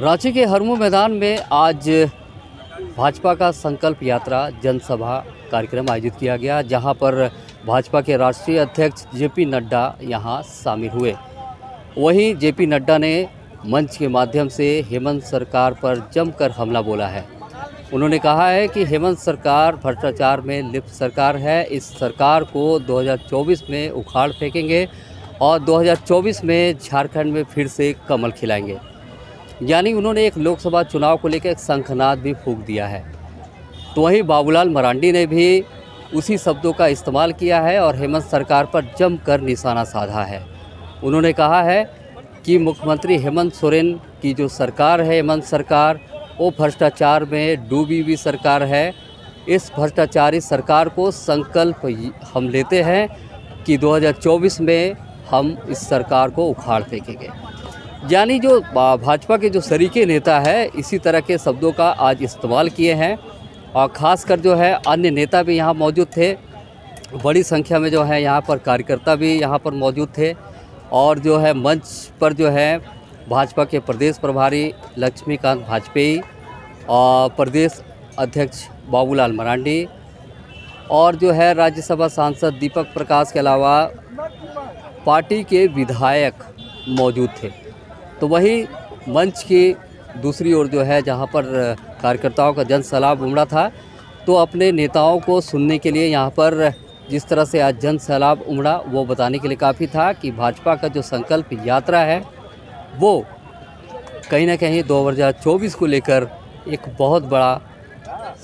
रांची के हरमू मैदान में आज भाजपा का संकल्प यात्रा जनसभा कार्यक्रम आयोजित किया गया, जहां पर भाजपा के राष्ट्रीय अध्यक्ष जेपी नड्डा यहां शामिल हुए। वहीं जेपी नड्डा ने मंच के माध्यम से हेमंत सरकार पर जमकर हमला बोला है। उन्होंने कहा है कि हेमंत सरकार भ्रष्टाचार में लिप्त सरकार है। इस सरकार को 2024 में उखाड़ फेंकेंगे और 2024 में झारखंड में फिर से कमल खिलाएंगे। यानी उन्होंने एक लोकसभा चुनाव को लेकर एक शंखनाद भी फूंक दिया है। तो वहीं बाबूलाल मरांडी ने भी उसी शब्दों का इस्तेमाल किया है और हेमंत सरकार पर जमकर निशाना साधा है। उन्होंने कहा है कि मुख्यमंत्री हेमंत सोरेन की जो सरकार है, हेमंत सरकार, वो भ्रष्टाचार में डूबी हुई सरकार है। इस भ्रष्टाचारी सरकार को संकल्प हम लेते हैं कि 2024 में हम इस सरकार को उखाड़ फेंकेंगे। यानी जो भाजपा के जो शरीके नेता है, इसी तरह के शब्दों का आज इस्तेमाल किए हैं और ख़ासकर जो है अन्य नेता भी यहाँ मौजूद थे। बड़ी संख्या में जो है यहाँ पर कार्यकर्ता भी यहाँ पर मौजूद थे और जो है मंच पर जो है भाजपा के प्रदेश प्रभारी लक्ष्मीकांत वाजपेयी और प्रदेश अध्यक्ष बाबूलाल मरांडी और जो है राज्यसभा सांसद दीपक प्रकाश के अलावा पार्टी के विधायक मौजूद थे। तो वही मंच की दूसरी ओर जो है जहां पर कार्यकर्ताओं का जन सैलाब उमड़ा था, तो अपने नेताओं को सुनने के लिए यहाँ पर जिस तरह से आज जन सैलाब उमड़ा वो बताने के लिए काफ़ी था कि भाजपा का जो संकल्प यात्रा है वो कहीं ना कहीं 2024 को लेकर एक बहुत बड़ा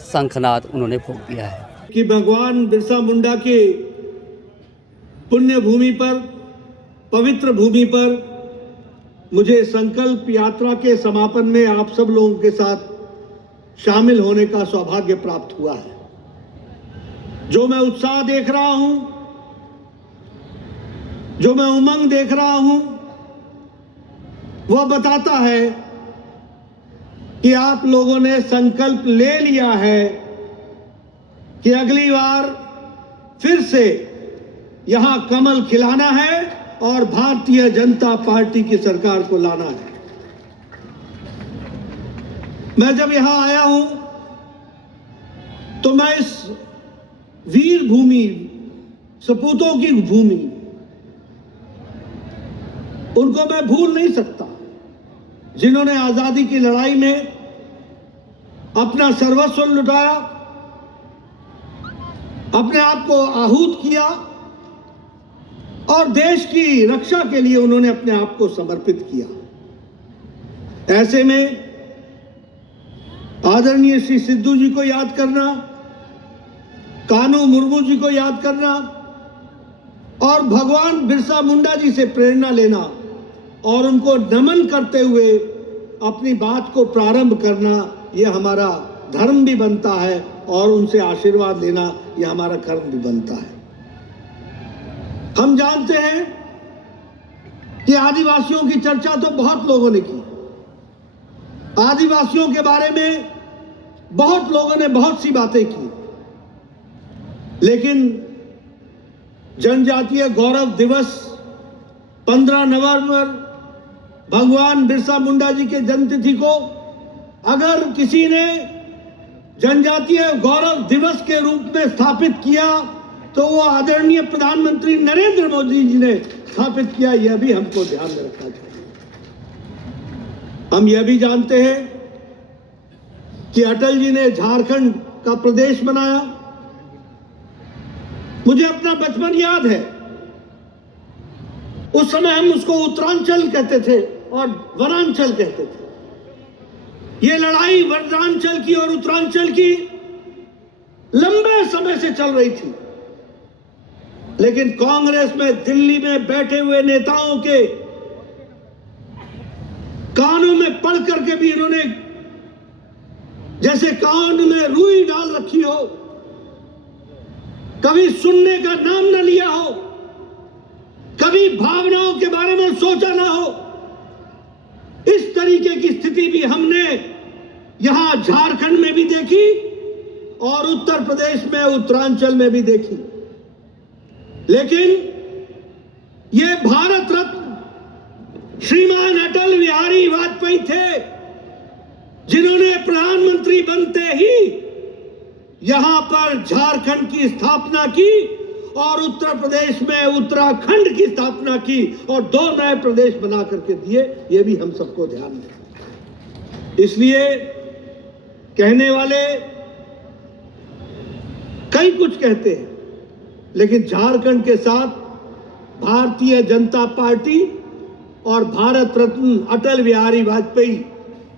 शंखनाद उन्होंने फूंक दिया है कि भगवान बिरसा मुंडा के पुण्य भूमि पर, पवित्र भूमि पर मुझे संकल्प यात्रा के समापन में आप सब लोगों के साथ शामिल होने का सौभाग्य प्राप्त हुआ है। जो मैं उत्साह देख रहा हूं, जो मैं उमंग देख रहा हूं, वह बताता है कि आप लोगों ने संकल्प ले लिया है कि अगली बार फिर से यहां कमल खिलाना है और भारतीय जनता पार्टी की सरकार को लाना है। मैं जब यहां आया हूं तो मैं इस वीर भूमि, सपूतों की भूमि, उनको मैं भूल नहीं सकता जिन्होंने आजादी की लड़ाई में अपना सर्वस्व लुटाया, अपने आप को आहूत किया और देश की रक्षा के लिए उन्होंने अपने आप को समर्पित किया। ऐसे में आदरणीय श्री सिद्धू जी को याद करना, कानू मुर्मू जी को याद करना और भगवान बिरसा मुंडा जी से प्रेरणा लेना और उनको नमन करते हुए अपनी बात को प्रारंभ करना, यह हमारा धर्म भी बनता है और उनसे आशीर्वाद लेना यह हमारा कर्म भी बनता है। हम जानते हैं कि आदिवासियों की चर्चा तो बहुत लोगों ने की, आदिवासियों के बारे में बहुत लोगों ने बहुत सी बातें की, लेकिन जनजातीय गौरव दिवस 15 नवंबर भगवान बिरसा मुंडा जी के जन्मतिथि को अगर किसी ने जनजातीय गौरव दिवस के रूप में स्थापित किया तो वो आदरणीय प्रधानमंत्री नरेंद्र मोदी जी ने स्थापित किया। यह भी हमको ध्यान में रखना चाहिए। हम यह भी जानते हैं कि अटल जी ने झारखंड का प्रदेश बनाया। मुझे अपना बचपन याद है, उस समय हम उसको उत्तरांचल कहते थे और वनांचल कहते थे। ये लड़ाई वनांचल की और उत्तरांचल की लंबे समय से चल रही थी, लेकिन कांग्रेस में दिल्ली में बैठे हुए नेताओं के कानों में पढ़ करके भी इन्होंने जैसे कान में रुई डाल रखी हो, कभी सुनने का नाम न लिया हो, कभी भावनाओं के बारे में सोचा ना हो, इस तरीके की स्थिति भी हमने यहां झारखंड में भी देखी और उत्तर प्रदेश में उत्तरांचल में भी देखी। लेकिन ये भारत रत्न श्रीमान अटल बिहारी वाजपेयी थे जिन्होंने प्रधानमंत्री बनते ही यहां पर झारखंड की स्थापना की और उत्तर प्रदेश में उत्तराखंड की स्थापना की और 2 नए प्रदेश बना करके दिए, ये भी हम सबको ध्यान में। इसलिए कहने वाले कई कुछ कहते हैं, लेकिन झारखंड के साथ भारतीय जनता पार्टी और भारत रत्न अटल बिहारी वाजपेयी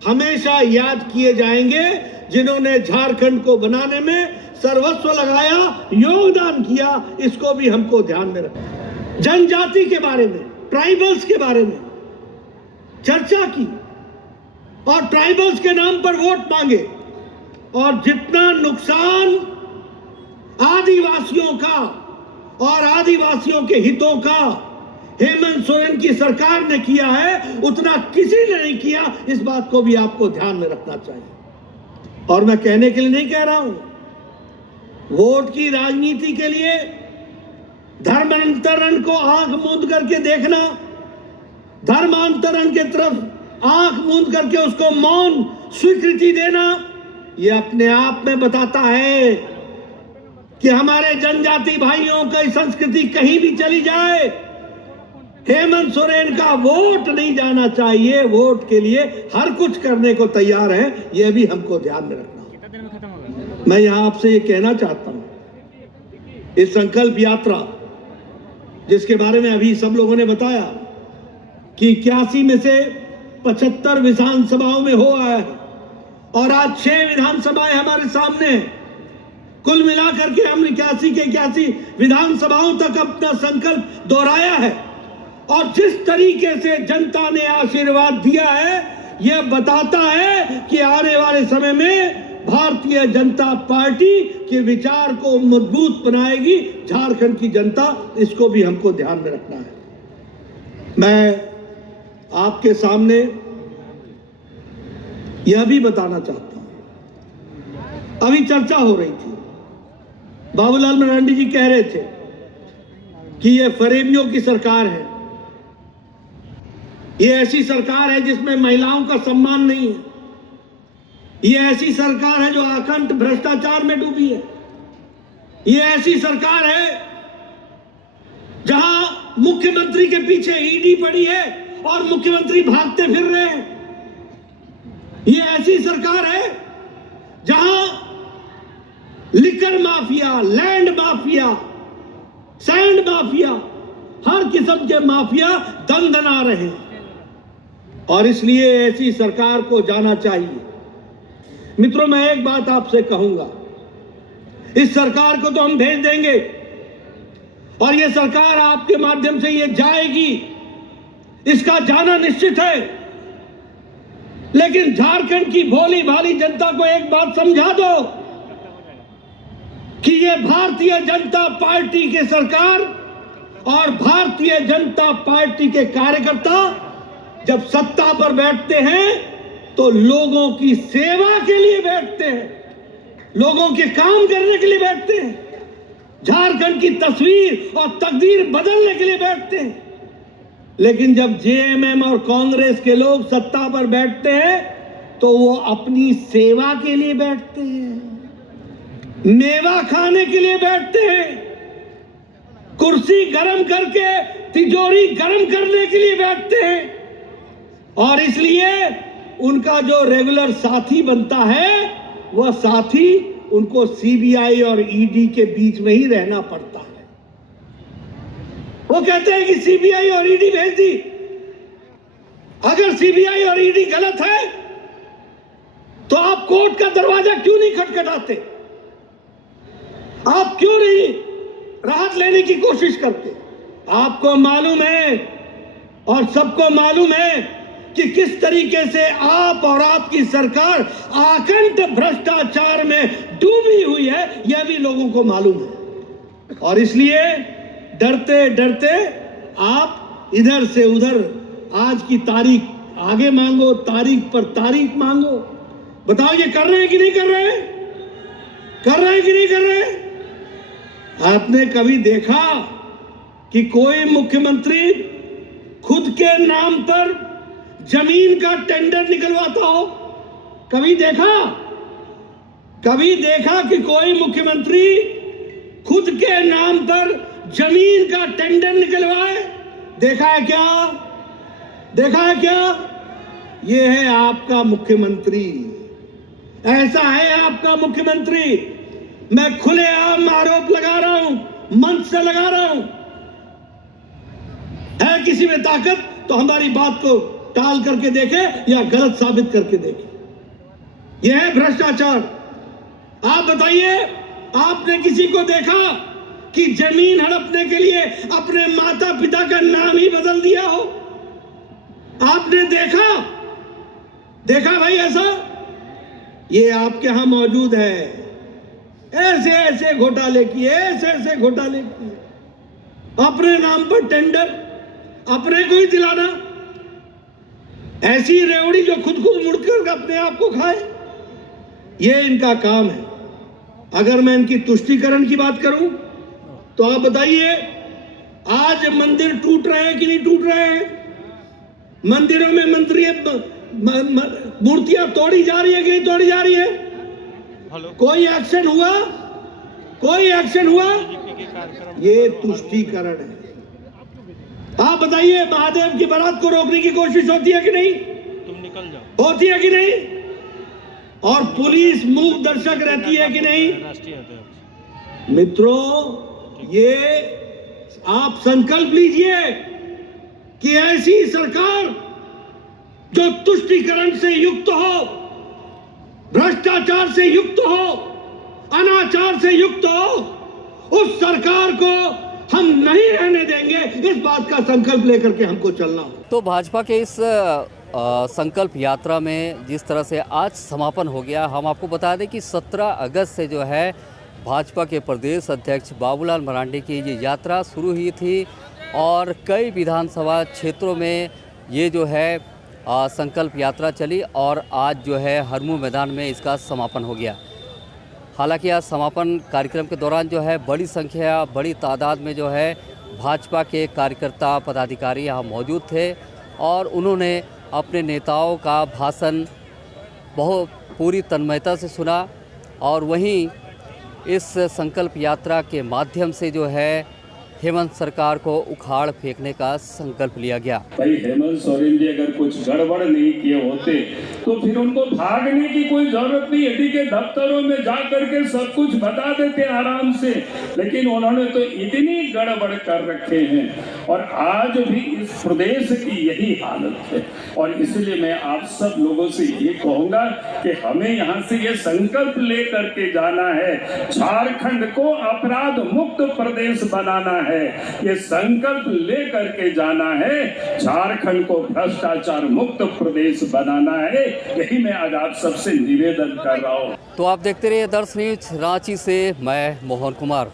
हमेशा याद किए जाएंगे, जिन्होंने झारखंड को बनाने में सर्वस्व लगाया, योगदान किया। इसको भी हमको ध्यान में रखना। जनजाति के बारे में, ट्राइबल्स के बारे में चर्चा की और ट्राइबल्स के नाम पर वोट मांगे, और जितना नुकसान आदिवासियों का और आदिवासियों के हितों का हेमंत सोरेन की सरकार ने किया है, उतना किसी ने नहीं किया। इस बात को भी आपको ध्यान में रखना चाहिए। और मैं कहने के लिए नहीं कह रहा हूं, वोट की राजनीति के लिए धर्मांतरण को आंख मूंद करके देखना, धर्मांतरण के तरफ आंख मूंद करके उसको मौन स्वीकृति देना, यह अपने आप में बताता है कि हमारे जनजाति भाइयों की संस्कृति कहीं भी चली जाए, हेमंत सोरेन का वोट नहीं जाना चाहिए। वोट के लिए हर कुछ करने को तैयार है, यह भी हमको ध्यान में रखना होगा। मैं यहां आपसे ये कहना चाहता हूं, इस संकल्प यात्रा जिसके बारे में अभी सब लोगों ने बताया कि 81 में से 75 विधानसभाओं में हो आया है और आज 6 विधानसभाएं हमारे सामने हैं। कुल मिलाकर के हमने 81 के 81 विधानसभाओं तक अपना संकल्प दोहराया है, और जिस तरीके से जनता ने आशीर्वाद दिया है, यह बताता है कि आने वाले समय में भारतीय जनता पार्टी के विचार को मजबूत बनाएगी झारखंड की जनता। इसको भी हमको ध्यान में रखना है। मैं आपके सामने यह भी बताना चाहता हूं, अभी चर्चा हो रही थी, बाबूलाल मरांडी जी कह रहे थे कि यह फरेबियों की सरकार है, ये ऐसी सरकार है जिसमें महिलाओं का सम्मान नहीं है, ये ऐसी सरकार है जो अखंड भ्रष्टाचार में डूबी है, ये ऐसी सरकार है जहां मुख्यमंत्री के पीछे ईडी पड़ी है और मुख्यमंत्री भागते फिर रहे हैं, ये ऐसी सरकार है जहां liquor mafia, land mafia, sand mafia, हर किस्म के माफिया दंदना रहे हैं, और इसलिए ऐसी सरकार को जाना चाहिए। मित्रों, मैं एक बात आपसे कहूंगा, इस सरकार को तो हम भेज देंगे और यह सरकार आपके माध्यम से ये जाएगी, इसका जाना निश्चित है, लेकिन झारखंड की भोली भाली जनता को एक बात समझा दो कि ये भारतीय जनता पार्टी की सरकार और भारतीय जनता पार्टी के कार्यकर्ता जब सत्ता पर बैठते हैं तो लोगों की सेवा के लिए बैठते हैं, लोगों के काम करने के लिए बैठते हैं, झारखंड की तस्वीर और तकदीर बदलने के लिए बैठते हैं। लेकिन जब जेएमएम और कांग्रेस के लोग सत्ता पर बैठते हैं तो वो अपनी सेवा के लिए बैठते हैं, मेवा खाने के लिए बैठते हैं, कुर्सी गरम करके तिजोरी गरम करने के लिए बैठते हैं, और इसलिए उनका जो रेगुलर साथी बनता है वह साथी उनको सीबीआई और ईडी के बीच में ही रहना पड़ता है। वो कहते हैं कि सीबीआई और ईडी भेज दी, अगर सीबीआई और ईडी गलत है तो आप कोर्ट का दरवाजा क्यों नहीं खटखटाते, आप क्यों नहीं राहत लेने की कोशिश करते। आपको मालूम है और सबको मालूम है कि किस तरीके से आप और आपकी सरकार आकंठ भ्रष्टाचार में डूबी हुई है, यह भी लोगों को मालूम है, और इसलिए डरते डरते आप इधर से उधर आज की तारीख आगे मांगो, तारीख पर तारीख मांगो। बताओ ये कर रहे हैं कि नहीं कर रहे हैं, कर रहे हैं कि नहीं कर रहे हैं? आपने कभी देखा कि कोई मुख्यमंत्री खुद के नाम पर जमीन का टेंडर निकलवाता हो? कभी देखा कि कोई मुख्यमंत्री खुद के नाम पर जमीन का टेंडर निकलवाए? देखा है क्या? ये है आपका मुख्यमंत्री, ऐसा है आपका मुख्यमंत्री। मैं खुलेआम आरोप लगा रहा हूं, मंच से लगा रहा हूं। है किसी में ताकत तो हमारी बात को टाल करके देखे या गलत साबित करके देखे। यह है भ्रष्टाचार। आप बताइए, आपने किसी को देखा कि जमीन हड़पने के लिए अपने माता पिता का नाम ही बदल दिया हो? आपने देखा भाई ऐसा? ये आपके यहां मौजूद है। ऐसे घोटाले किए, अपने नाम पर टेंडर, अपने को ही दिलाना। ऐसी रेवड़ी जो खुद मुड़कर अपने आप को खाए, ये इनका काम है। अगर मैं इनकी तुष्टीकरण की बात करूं तो आप बताइए, आज मंदिर टूट रहे हैं कि नहीं टूट रहे हैं? मंदिरों में मूर्तियां तोड़ी जा रही है कि नहीं तोड़ी जा रही है? कोई एक्शन हुआ? ये तुष्टीकरण है। आप बताइए, महादेव की बारात को रोकने की कोशिश होती है कि नहीं? तुम निकल जाओ। होती है कि नहीं? और पुलिस मूक दर्शक रहती है कि नहीं? मित्रों, ये आप संकल्प लीजिए कि ऐसी सरकार जो तुष्टीकरण से युक्त हो, भ्रष्टाचार से युक्त हो, अनाचार से युक्त हो, उस सरकार को हम नहीं रहने देंगे। इस बात का संकल्प लेकर के हमको चलना हो। तो भाजपा के इस संकल्प यात्रा में जिस तरह से आज समापन हो गया, हम आपको बता दें कि 17 अगस्त से जो है भाजपा के प्रदेश अध्यक्ष बाबूलाल मरांडी की ये यात्रा शुरू हुई थी और कई विधानसभा क्षेत्रों में ये जो है संकल्प यात्रा चली और आज जो है हरमू मैदान में इसका समापन हो गया। हालांकि आज समापन कार्यक्रम के दौरान जो है बड़ी तादाद में जो है भाजपा के कार्यकर्ता पदाधिकारी यहाँ मौजूद थे और उन्होंने अपने नेताओं का भाषण बहुत पूरी तन्मयता से सुना और वहीं इस संकल्प यात्रा के माध्यम से जो है हेमंत सरकार को उखाड़ फेंकने का संकल्प लिया गया। भाई हेमंत सोरेन जी अगर कुछ गड़बड़ नहीं किए होते तो फिर उनको भागने की कोई जरूरत नहीं है के दफ्तरों में जा करके सब कुछ बता देते आराम से, लेकिन उन्होंने तो इतनी गड़बड़ कर रखे हैं और आज भी इस प्रदेश की यही हालत है। और इसलिए मैं आप सब लोगों से ये कहूंगा कि हमें यहाँ से ये संकल्प लेकर के जाना है, झारखंड को अपराध मुक्त प्रदेश बनाना है। ये संकल्प लेकर के जाना है, झारखंड को भ्रष्टाचार मुक्त प्रदेश बनाना है। यही मैं आज आप सबसे निवेदन कर रहा हूँ। तो आप देखते रहिए दर्श न्यूज रांची से, मैं मोहन कुमार।